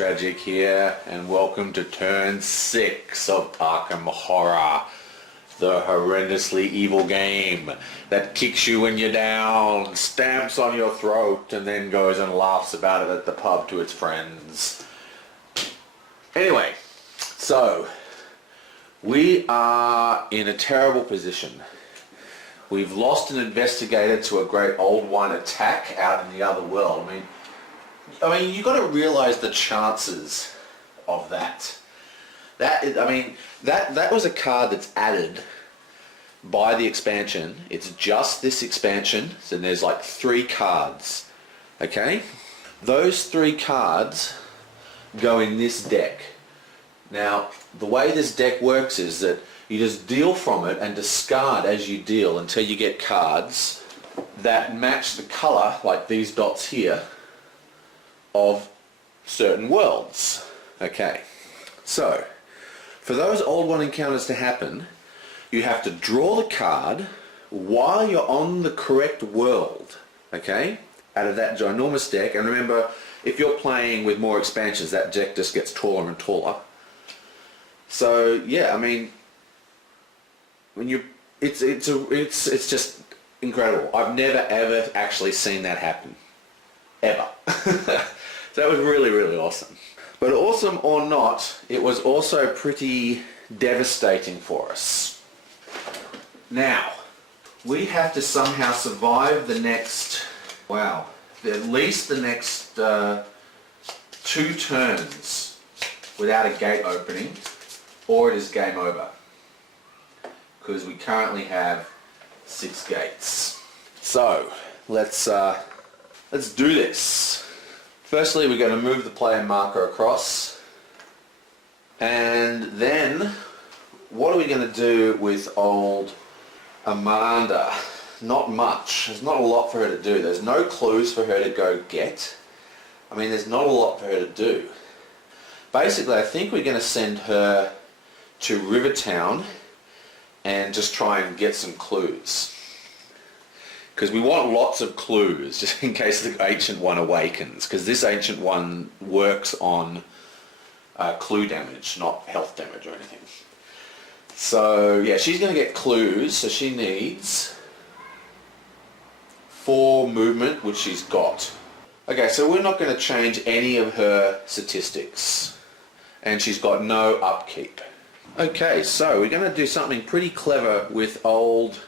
Tragic here, and welcome to turn 6 of Arkham Horror, the horrendously evil game that kicks you when you're down, stamps on your throat, and then goes and laughs about it at the pub to its friends. Anyway, so we are in a terrible position. We've lost an investigator to a great old one attack out in the other world. I mean, you've got to realise the chances of that. That was a card that's added by the expansion. It's just this expansion, so there's like 3 cards, okay? Those 3 cards go in this deck. Now, the way this deck works is that you just deal from it and discard as you deal until you get cards that match the colour, like these dots here, of certain worlds. Okay, so for those old one encounters to happen, you have to draw the card while you're on the correct world, okay, out of that ginormous deck. And remember, if you're playing with more expansions, that deck just gets taller and taller. So yeah, I mean, when you, it's just incredible. I've never ever actually seen that happen, ever. So that was really, really awesome. But awesome or not, it was also pretty devastating for us. Now, we have to somehow survive the next, wow, at least the next 2 turns without a gate opening, or it is game over. Because we currently have 6 gates. So, let's do this. Firstly, we're going to move the player marker across, and then what are we going to do with old Amanda? Not much. There's not a lot for her to do. There's no clues for her to go get. I mean, there's not a lot for her to do. Basically, I think we're going to send her to Rivertown and just try and get some clues. Because we want lots of clues, just in case the Ancient One awakens. Because this Ancient One works on clue damage, not health damage or anything. So yeah, she's going to get clues, so she needs 4 movement, which she's got. Okay, so we're not going to change any of her statistics. And she's got no upkeep. Okay, so we're going to do something pretty clever with old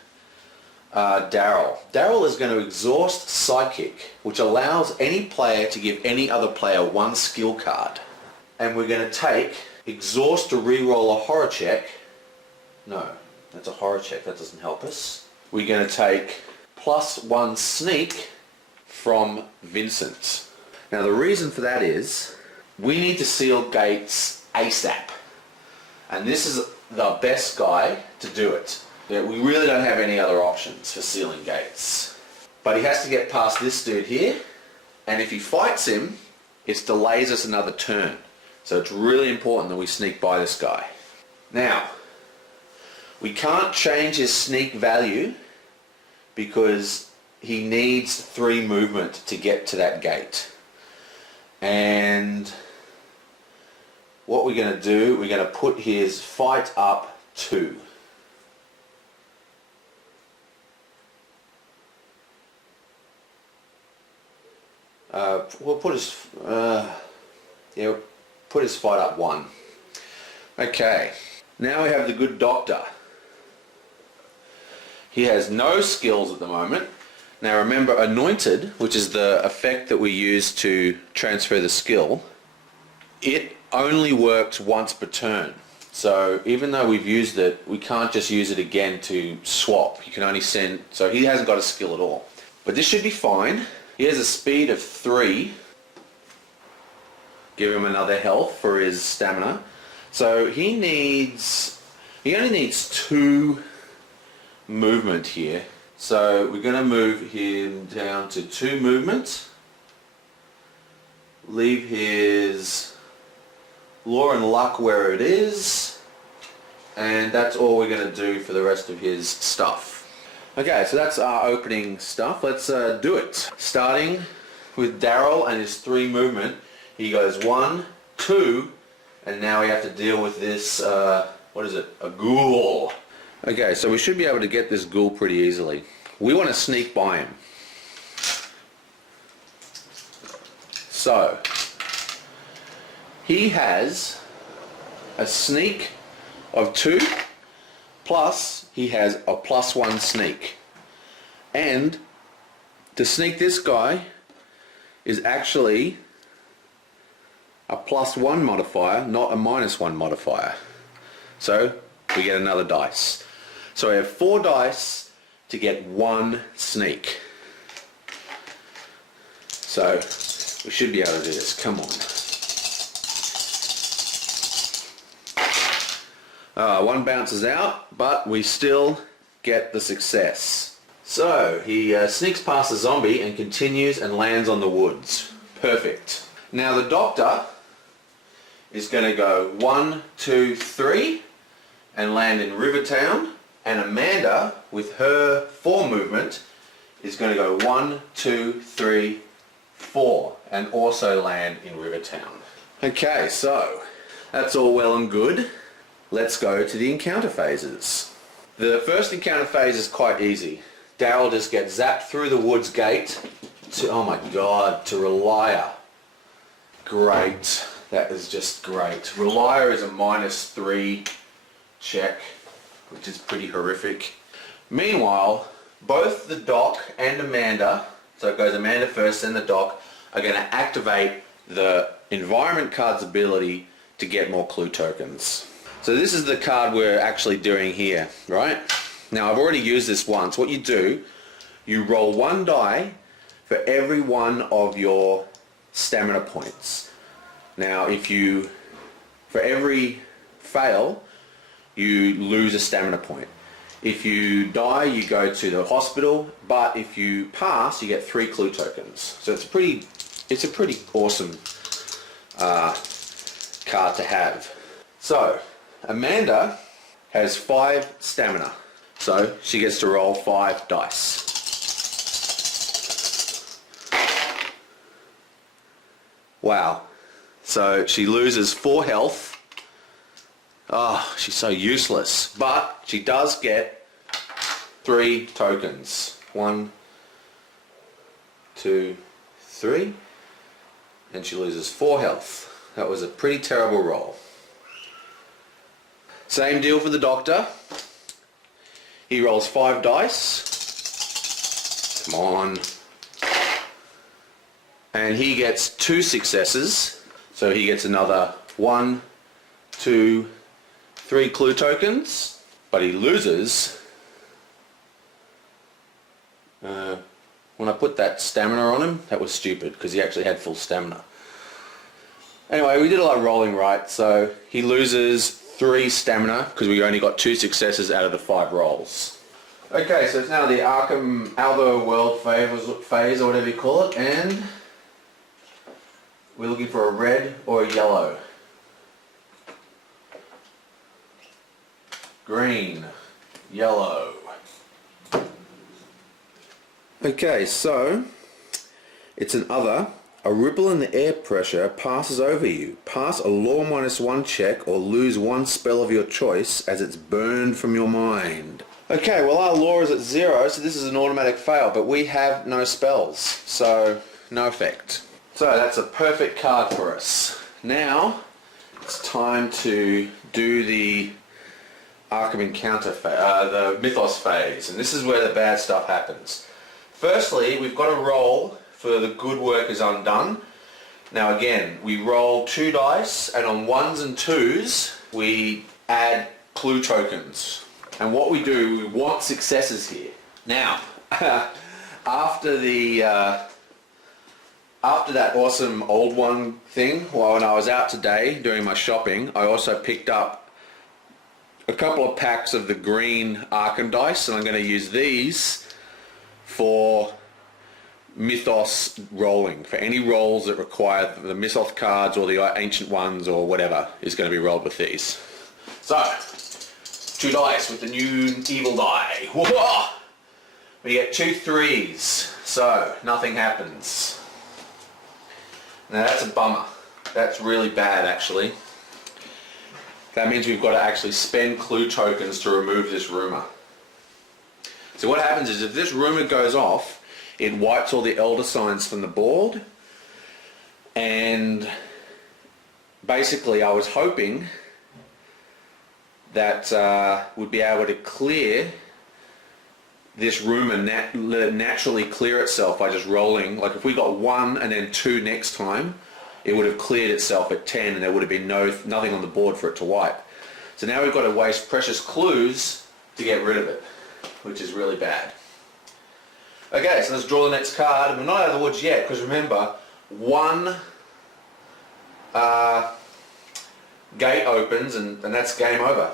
Daryl. Daryl is going to exhaust Psychic, which allows any player to give any other player 1 skill card. And we're going to take exhaust to reroll a horror check. No, that's a horror check, that doesn't help us. We're going to take +1 sneak from Vincent. Now the reason for that is we need to seal gates ASAP. And this is the best guy to do it. We really don't have any other options for sealing gates. But he has to get past this dude here, and if he fights him, it delays us another turn. So it's really important that we sneak by this guy. Now, we can't change his sneak value because he needs 3 movement to get to that gate. And what we're going to do, we're going to put his fight up 2. We'll put his fight up 1. Okay, now we have the good doctor. He has no skills at the moment. Now remember, anointed, which is the effect that we use to transfer the skill, it only works once per turn. So even though we've used it, we can't just use it again to swap. You can only send, so he hasn't got a skill at all. But this should be fine. He has a speed of 3. Give him another health for his stamina. So he only needs 2 movement here. So we're going to move him down to 2 movement. Leave his Law and Luck where it is. And that's all we're going to do for the rest of his stuff. Okay, so that's our opening stuff. Let's do it. Starting with Daryl and his 3 movement. He goes 1, 2, and now we have to deal with this, what is it, a ghoul. Okay, so we should be able to get this ghoul pretty easily. We want to sneak by him. So, he has a sneak of 2, plus he has a +1 sneak. And to sneak this guy is actually a +1 modifier, not a -1 modifier. So we get another dice. So we have 4 dice to get 1 sneak. So we should be able to do this. Come on. 1 bounces out, but we still get the success. So he sneaks past the zombie and continues and lands on the woods. Perfect. Now the doctor is going to go 1, 2, 3 and land in Rivertown, and Amanda with her 4 movement is going to go 1, 2, 3, 4 and also land in Rivertown. Okay, so that's all well and good. Let's go to the encounter phases. The first encounter phase is quite easy. Daryl just gets zapped through the woods gate to, oh my god, to Relier. Great. That is just great. Relier is a -3 check, which is pretty horrific. Meanwhile, both the Doc and Amanda, so it goes Amanda first and the Doc, are going to activate the environment card's ability to get more clue tokens. So this is the card we're actually doing here, right? Now I've already used this once. What you do, you roll 1 die for every one of your stamina points. Now for every fail, you lose a stamina point. If you die, you go to the hospital, but if you pass, you get 3 clue tokens. So it's a pretty awesome card to have. So Amanda has 5 stamina, so she gets to roll 5 dice. Wow. So she loses 4 health. Oh, she's so useless. But she does get 3 tokens. 1, 2, 3. And she loses 4 health. That was a pretty terrible roll. Same deal for the doctor. He rolls 5 dice. Come on. And he gets 2 successes. So he gets another 1, 2, 3 clue tokens. But he loses... when I put that stamina on him, that was stupid because he actually had full stamina. Anyway, we did a lot of rolling right, so he loses 3 stamina because we only got 2 successes out of the 5 rolls. Okay, so it's now the Arkham Other World phase, or whatever you call it, and we're looking for a red or a yellow. Green, yellow. Okay, so it's an other. A ripple in the air pressure passes over you. Pass a law -1 check or lose 1 spell of your choice as it's burned from your mind. Okay, well our law is at 0, so this is an automatic fail, but we have no spells, so no effect. So that's a perfect card for us. Now it's time to do the Arkham encounter the Mythos phase, and this is where the bad stuff happens. Firstly, we've got to roll for the good work is undone. Now again, we roll 2 dice, and on 1s and 2s we add clue tokens. And what we do, we want successes here. Now, after that awesome old one thing, well, when I was out today doing my shopping, I also picked up a couple of packs of the green Arkham dice, and I'm going to use these for Mythos rolling. For any rolls that require the Mythos cards or the ancient ones or whatever is going to be rolled with these. So, 2 dice with the new evil die. Whoa! We get 2 3s, so nothing happens. Now that's a bummer. That's really bad, actually. That means we've got to actually spend clue tokens to remove this rumour. So what happens is if this rumour goes off, it wipes all the elder signs from the board, and basically I was hoping that we'd be able to clear this rumour, naturally clear itself by just rolling. Like if we got 1 and then 2 next time, it would have cleared itself at 10 and there would have been nothing on the board for it to wipe. So now we've got to waste precious clues to get rid of it, which is really bad. Okay, so let's draw the next card. We're not out of the woods yet, because remember, 1 gate opens and that's game over.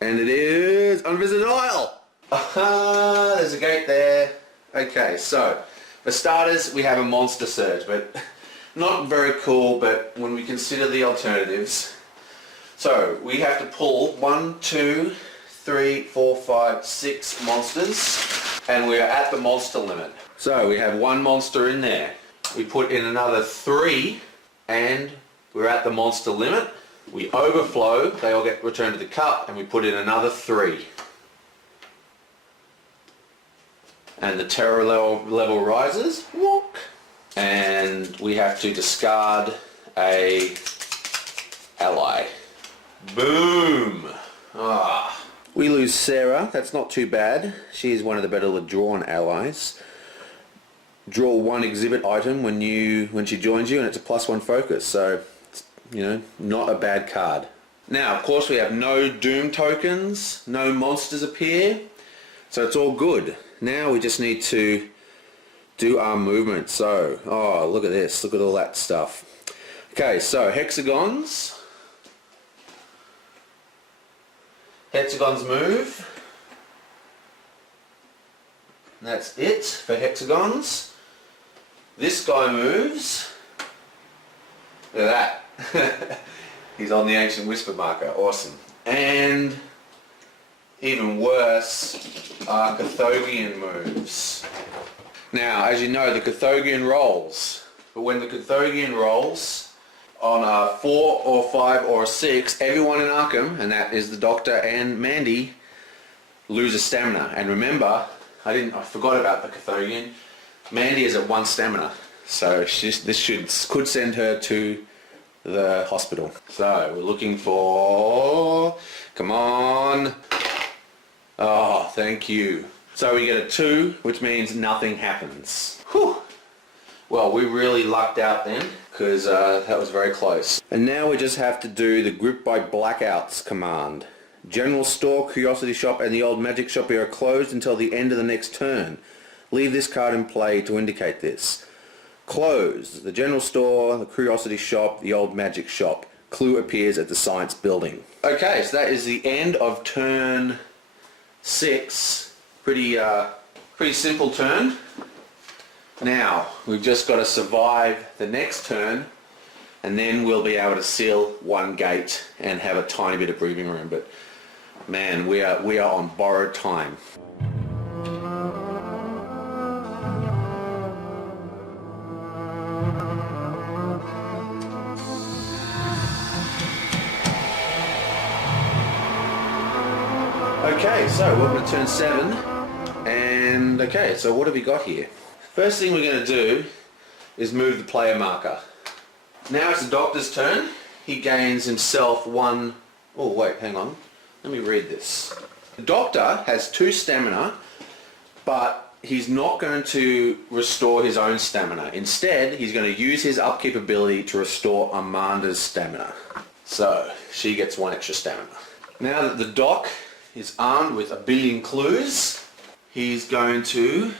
And it is Unvisited Isle. There's a gate there. Okay, so for starters, we have a monster surge, but not very cool, but when we consider the alternatives. So we have to pull 1, 2, 3, 4, 5, 6 monsters, and we are at the monster limit. So we have 1 monster in there. We put in another 3, and we're at the monster limit. We overflow, they all get returned to the cup, and we put in another 3. And the terror level rises. Walk. And we have to discard a ally. Boom! Ah. We lose Sarah. That's not too bad. She's one of the better withdrawn allies. Draw 1 exhibit item when she joins you, and it's a +1 focus. So, you know, not a bad card. Now, of course, we have no doom tokens. No monsters appear. So it's all good. Now we just need to do our movement. So, oh, look at this. Look at all that stuff. Okay, so hexagons. Hexagons move. And that's it for hexagons. This guy moves. Look at that. He's on the Ancient Whisper marker. Awesome. And even worse, Carthaginian moves. Now, as you know, the Carthaginian rolls. But when the Carthaginian rolls on a 4 or 5 or a 6, everyone in Arkham, and that is the Doctor and Mandy, loses stamina. And remember, I forgot about the Carthaginian. Mandy is at 1 stamina, so this could send her to the hospital. So we're looking for, come on. Oh, thank you. So we get a 2, which means nothing happens. Whew. Well, we really lucked out then, because that was very close. And now we just have to do the Group by Blackouts command. General Store, Curiosity Shop and the Old Magic Shop are closed until the end of the next turn. Leave this card in play to indicate this. Closed. The General Store, the Curiosity Shop, the Old Magic Shop. Clue appears at the Science Building. Okay, so that is the end of turn 6. Pretty simple turn. Now, we've just got to survive the next turn, and then we'll be able to seal 1 gate and have a tiny bit of breathing room. But man, we are on borrowed time. Okay, so welcome to turn 7, and okay, so what have we got here? First thing we're going to do is move the player marker. Now it's the Doctor's turn. He gains himself 1... Oh wait, hang on. Let me read this. The Doctor has 2 stamina, but he's not going to restore his own stamina. Instead, he's going to use his upkeep ability to restore Amanda's stamina. So, she gets 1 extra stamina. Now that the Doc is armed with a billion clues, he's going to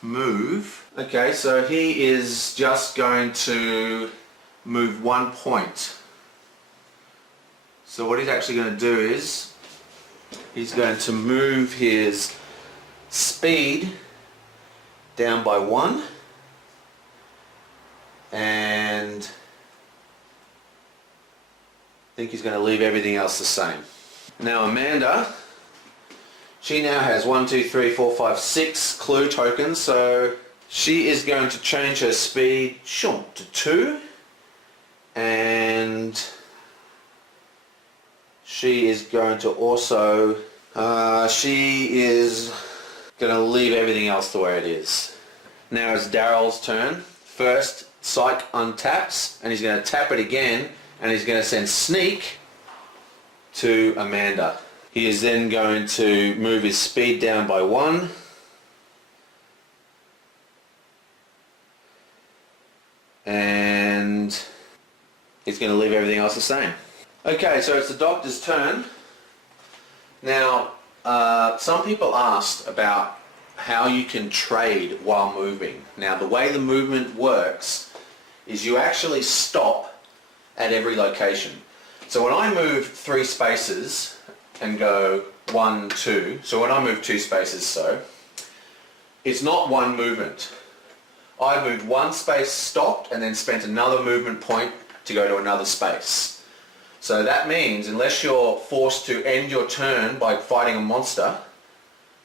move. Okay, so he is just going to move 1 point. So what he's actually going to do is he's going to move his speed down by 1, and I think he's going to leave everything else the same. Now Amanda, she now has 1, 2, 3, 4, 5, 6 clue tokens, so She is going to change her speed to 2, and she is going to also, she is going to leave everything else the way it is. Now it's Daryl's turn. First, Psych untaps, and he's going to tap it again, and he's going to send Sneak to Amanda. He is then going to move his speed down by 1. And he's going to leave everything else the same. Okay, so it's the Doctor's turn. Now, some people asked about how you can trade while moving. Now, the way the movement works is you actually stop at every location. So when I move 3 spaces and go 1, 2, so when I move 2 spaces, it's not one movement. I moved 1 space, stopped, and then spent another movement point to go to another space. So that means unless you're forced to end your turn by fighting a monster,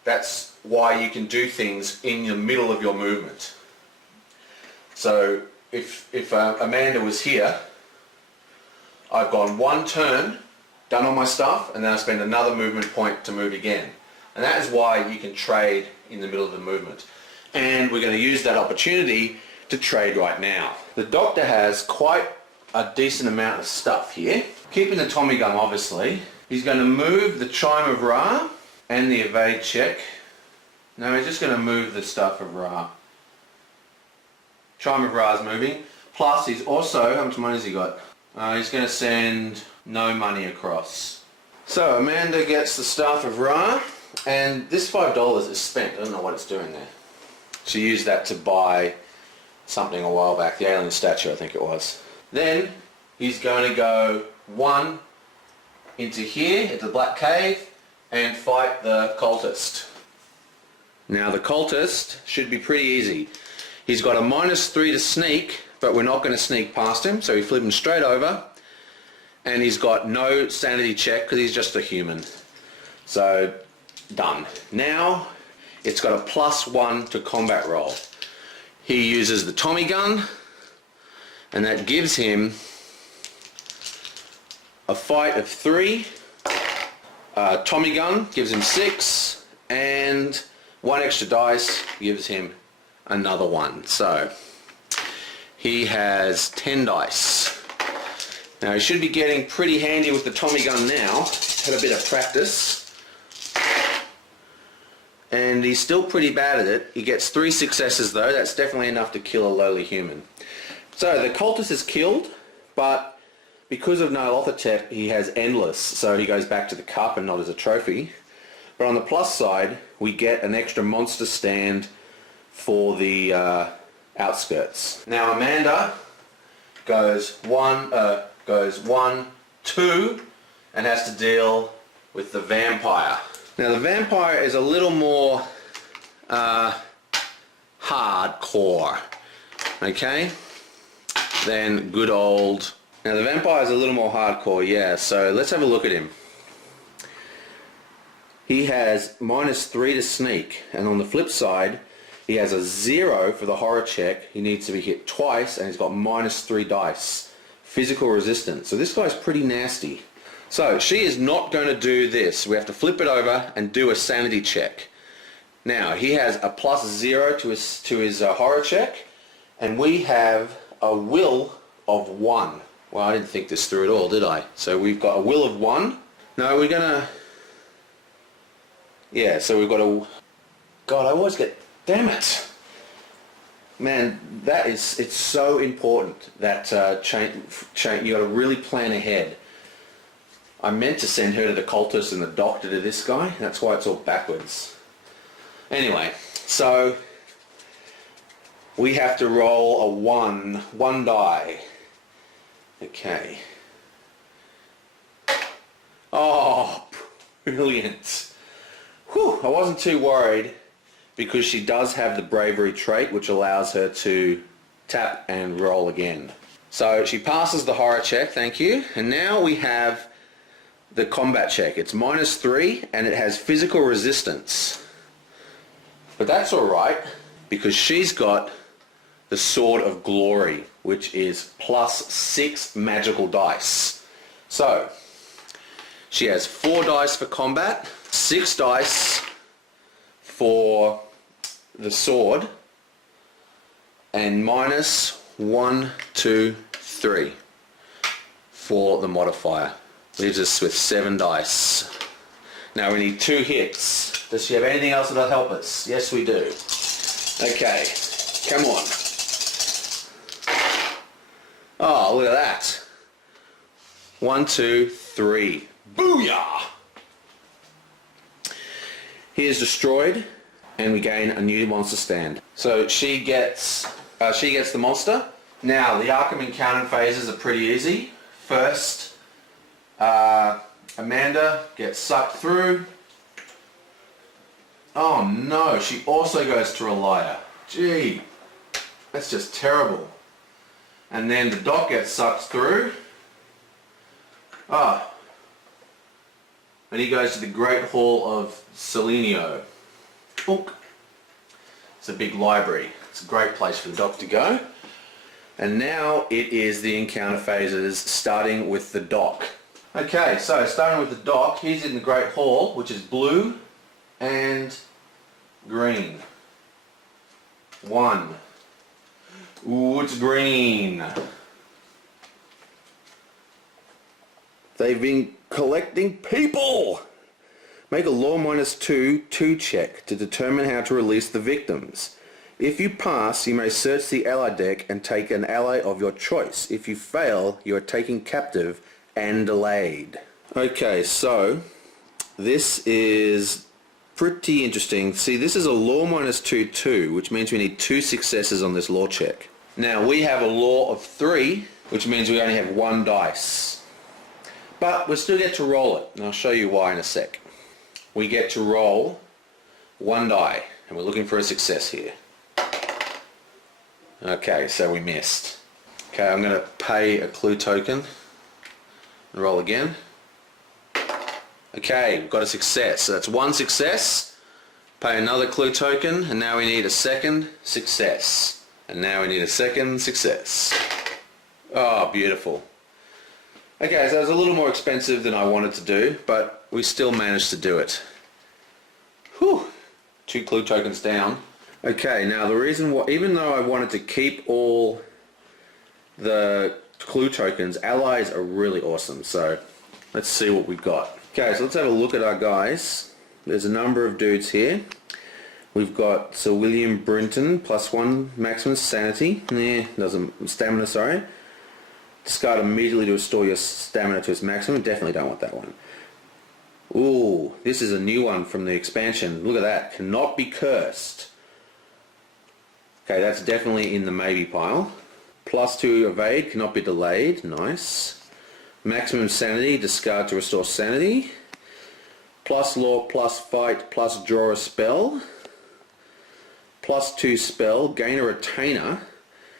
that's why you can do things in the middle of your movement. So if Amanda was here, I've gone 1 turn, done all my stuff, and then I spend another movement point to move again. And that is why you can trade in the middle of the movement. And we're going to use that opportunity to trade right now. The Doctor has quite a decent amount of stuff here. Keeping the Tommy gun, obviously. He's going to move the Chime of Ra and the evade check. No, he's just going to move the stuff of Ra. Chime of Ra is moving. Plus, he's also, how much money has he got? He's going to send no money across. So, Amanda gets the Staff of Ra, and this $5 is spent. I don't know what it's doing there. She used that to buy something a while back, the alien statue I think it was. Then he's going to go 1 into here, into the Black Cave, and fight the cultist. Now the cultist should be pretty easy. He's got a -3 to sneak, but we're not going to sneak past him, so we flip him straight over. And he's got no sanity check because he's just a human. So, done. Now, it's got a +1 to combat roll. He uses the Tommy gun, and that gives him a fight of 3. Tommy gun gives him 6, and 1 extra dice gives him another 1. So, he has 10 dice. Now, he should be getting pretty handy with the Tommy gun now. Had a bit of practice. And he's still pretty bad at it. He gets 3 successes though. That's definitely enough to kill a lowly human. So the cultist is killed, but because of Nyarlathotep, he has endless, so he goes back to the cup and not as a trophy. But on the plus side, we get an extra monster stand for the outskirts. Now Amanda goes 1, 2, and has to deal with the vampire. Now the vampire is a little more hardcore, okay, than good old... Now the vampire is a little more hardcore, yeah, so let's have a look at him. He has -3 to sneak, and on the flip side, he has a 0 for the horror check. He needs to be hit twice, and he's got -3 dice. Physical resistance, so this guy's pretty nasty. So she is not going to do this. We have to flip it over and do a sanity check. Now he has a +0 to his horror check, and we have a will of 1. Well, I didn't think this through at all, did I? So we've got a will of 1. No, we're gonna... Yeah, so we've got a... God, I always get... Damn it! Man, that is... It's so important that you got to really plan ahead. I meant to send her to the cultist and the doctor to this guy. That's why it's all backwards. Anyway, so we have to roll a 1 die. Okay. Oh, brilliant. Whew, I wasn't too worried because she does have the bravery trait, which allows her to tap and roll again. So she passes the horror check, thank you. And now we have the combat check. It's -3 and it has physical resistance. But that's alright because she's got the Sword of Glory, which is +6 magical dice. So, she has 4 dice for combat, 6 dice for the sword, and -1, 2, 3 for the modifier. Leaves us with 7 dice. Now we need 2 hits. Does she have anything else that'll help us? Yes, we do. Okay, come on. Oh, look at that. 1, 2, 3. Booyah! He is destroyed, and we gain a new monster stand. So she gets the monster. Now the Arkham encounter phases are pretty easy. First, Amanda gets sucked through. Oh no, she also goes to Relia. Gee, that's just terrible. And then the Doc gets sucked through. Ah. And he goes to the Great Hall of Selenio. Book. It's a big library. It's a great place for the Doc to go. And now it is the encounter phases, starting with the Doc. Okay, so starting with the Doc, he's in the Great Hall, which is blue and green. 1. Ooh, it's green. They've been collecting people. Make a law -2 check to determine how to release the victims. If you pass, you may search the ally deck and take an ally of your choice. If you fail, you are taken captive and delayed. Okay, so this is pretty interesting. See, this is a law -2, which means we need 2 successes on this law check. Now we have a law of 3, which means we only have 1 dice. But we still get to roll it, and I'll show you why in a sec. We get to roll 1 die, and we're looking for a success here. Okay, so we missed. Okay, I'm going to pay a clue token and roll again. Okay, we've got a success. So that's 1 success. Pay another clue token, and now we need a second success. And now we need a second success. Oh, beautiful. Okay, so it's a little more expensive than I wanted to do, but we still managed to do it. Whew. 2 clue tokens down. Okay, now the reason why, even though I wanted to keep all the clue tokens, allies are really awesome, so let's see what we've got. Okay, so let's have a look at our guys. There's a number of dudes here. We've got Sir William Brinton, +1 maximum sanity. Stamina, sorry. Discard immediately to restore your stamina to its maximum. Definitely don't want that one. Ooh, this is a new one from the expansion. Look at that. Cannot be cursed. Okay, that's definitely in the maybe pile. +2 evade, cannot be delayed. Nice. Maximum sanity, discard to restore sanity. Plus law, plus fight, plus draw a spell. +2 spell, gain a retainer.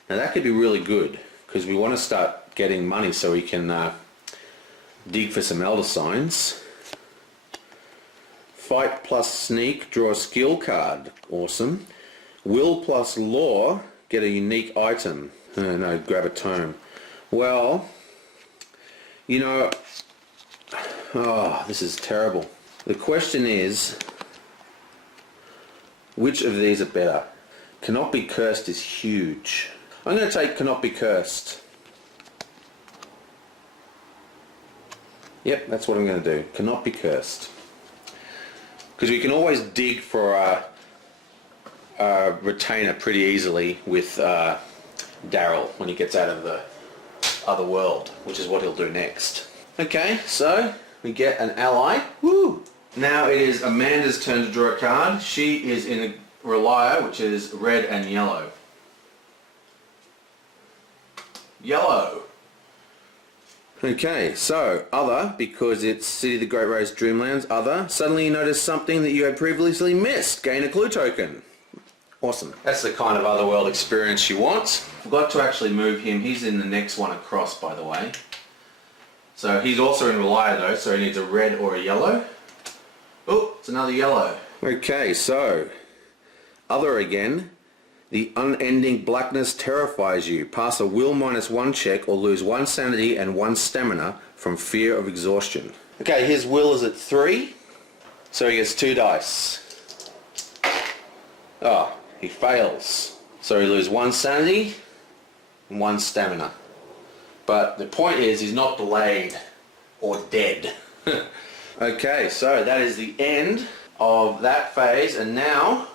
Now that could be really good, because we want to start getting money so we can dig for some elder signs. Fight plus sneak, draw a skill card. Awesome. Will plus law, get a unique item. No, grab a tome. Well, you know, oh, this is terrible. The question is, which of these are better? Cannot be cursed is huge. I'm going to take cannot be cursed. Yep, that's what I'm going to do. Cannot be cursed. Because we can always dig for a retainer pretty easily with Daryl when he gets out of the other world, which is what he'll do next. Okay, so we get an ally. Woo! Now it is Amanda's turn to draw a card. She is in a Relia, which is red and yellow. Yellow. Okay, so other, because it's City of the Great Rose Dreamlands, other. Suddenly you notice something that you had previously missed. Gain a clue token. Awesome. That's the kind of otherworld experience you want. Forgot to actually move him. He's in the next one across, by the way. So he's also in Relia though, so he needs a red or a yellow. Oh, it's another yellow. Okay, so other again. The unending blackness terrifies you. Pass a will -1 check or lose 1 sanity and 1 stamina from fear of exhaustion. Okay, his will is at 3, so he gets 2 dice. Oh, he fails. So he loses 1 sanity and 1 stamina. But the point is, he's not delayed or dead. Okay, so that is the end of that phase, and now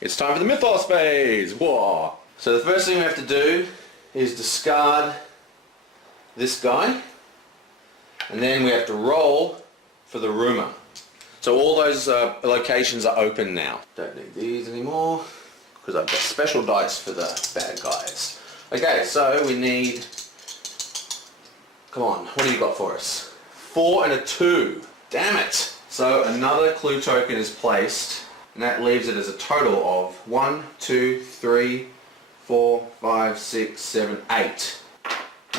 it's time for the Mythos phase. Whoa. So the first thing we have to do is discard this guy, and then we have to roll for the rumour. So all those locations are open now. Don't need these anymore because I've got special dice for the bad guys. Okay, so we need, come on, what do you got for us? 4 and a 2. Damn it! So another clue token is placed, and that leaves it as a total of 1, 2, 3, 4, 5, 6, 7, 8.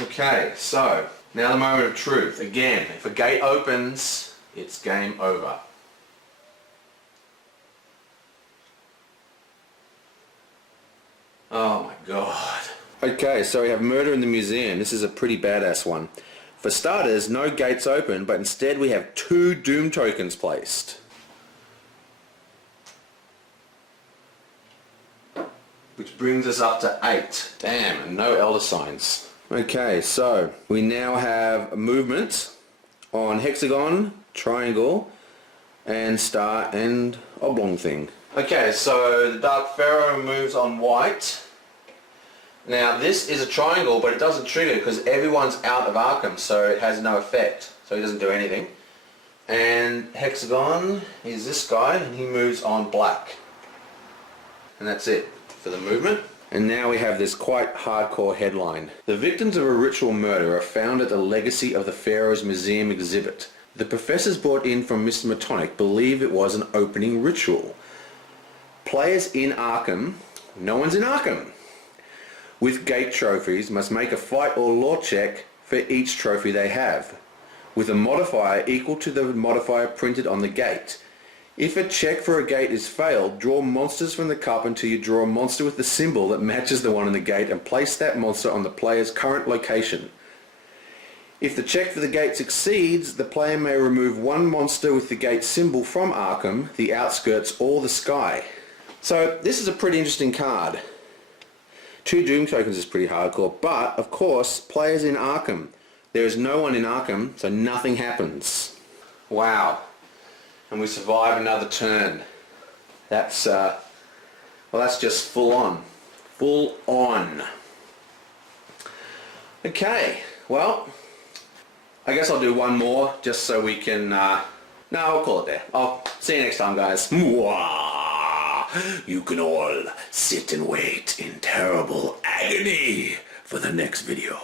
Okay, so now the moment of truth. Again, if a gate opens, it's game over. Oh my god. Okay, so we have murder in the museum. This is a pretty badass one. For starters, no gates open, but instead we have 2 doom tokens placed. Which brings us up to 8. Damn, and no elder signs. Okay, so we now have movement on hexagon, triangle, and star and oblong thing. Okay, so the Dark Pharaoh moves on white. Now this is a triangle, but it doesn't trigger because everyone's out of Arkham, so it has no effect. So he doesn't do anything. And hexagon is this guy, and he moves on black. And that's it for the movement. And now we have this quite hardcore headline. The victims of a ritual murder are found at the Legacy of the Pharaoh's Museum exhibit. The professors brought in from Mr. Metonic believe it was an opening ritual. Players in Arkham, no one's in Arkham, with gate trophies must make a fight or lore check for each trophy they have, with a modifier equal to the modifier printed on the gate. If a check for a gate is failed, draw monsters from the cup until you draw a monster with the symbol that matches the one on the gate and place that monster on the player's current location. If the check for the gate succeeds, the player may remove 1 monster with the gate symbol from Arkham, the outskirts, or the sky. So this is a pretty interesting card. 2 doom tokens is pretty hardcore, but of course, players in Arkham. There is no one in Arkham, so nothing happens. Wow. And we survive another turn. That's, well, that's just full on. Full on. Okay, well, I guess I'll do one more just so we can, no, I'll call it there. I'll see you next time, guys. You can all sit and wait in terrible agony for the next video.